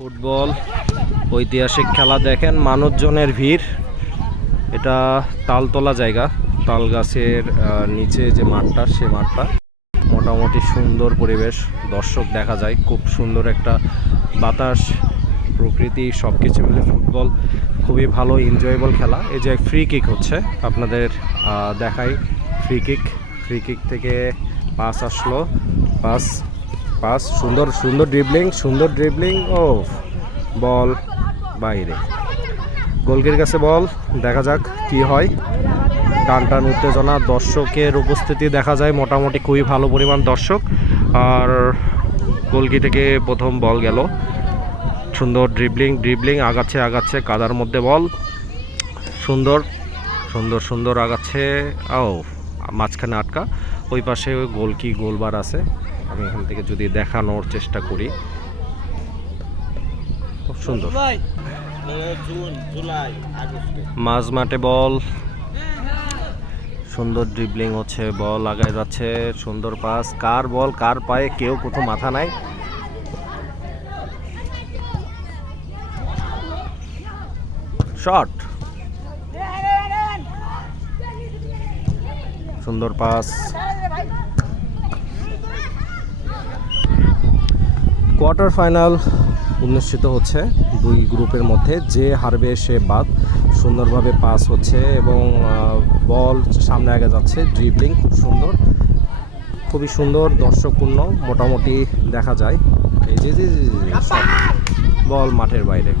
Football, ঐতিহাসিক খেলা দেখেন, মানুষজনের ভিড়। এটা তালতলা জায়গা তাল গাছের নিচে যে মাঠটা, সে মাঠটা। মোটামুটি সুন্দর পরিবেশ, দর্শক দেখা যায়, খুব সুন্দর একটা বাতাস, প্রকৃতি সব কিছু মিলে ফুটবল, খুবই ভালো এনজয়েবল খেলা। এই যে ফ্রি কিক হচ্ছে, আপনাদের দেখাই ফ্রি কিক ফ্রি কিক থেকে পাস আসলো পাস পাস, সুন্দর সুন্দর ড্রিবলিং সুন্দর ড্রিবলিং ও বল বাইরে। গোলকির কাছে বল, দেখা যাক কি হয়। টান টান, উত্তেজনা, দর্শকের উপস্থিতি দেখা যায় মোটামুটি খুবই ভালো পরিমাণ দর্শক। আর গোলকি থেকে প্রথম বল গেল। সুন্দর ড্রিবলিং ড্রিবলিং আগাচ্ছে আগাচ্ছে, কাদার মধ্যে বল। সুন্দর সুন্দর সুন্দর আগাচ্ছে ও মাঝখানে আটকা। ওই পাশে গোলকি গোলবার আছে। আমি এখান থেকে যদি দেখানোর চেষ্টা করি। খুব সুন্দর। মাঝ মাঠে বল। সুন্দর ড্রিবলিং হচ্ছে বল আগায় যাচ্ছে সুন্দর পাস কার বল কার পায়ে কেউ কোথাও মাথা নাই। শট সুন্দর পাস কোয়ার্টার ফাইনাল অনুষ্ঠিত হচ্ছে দুই গ্রুপের মধ্যে। যে হারবে সে বাদ। সুন্দরভাবে পাস হচ্ছে এবং বল সামনে আগে যাচ্ছে। ড্রিবলিং খুব সুন্দর। খুবই সুন্দর, দর্শকপূর্ণ, মোটামুটি দেখা যায়। এই যে বল মাঠের বাইরে।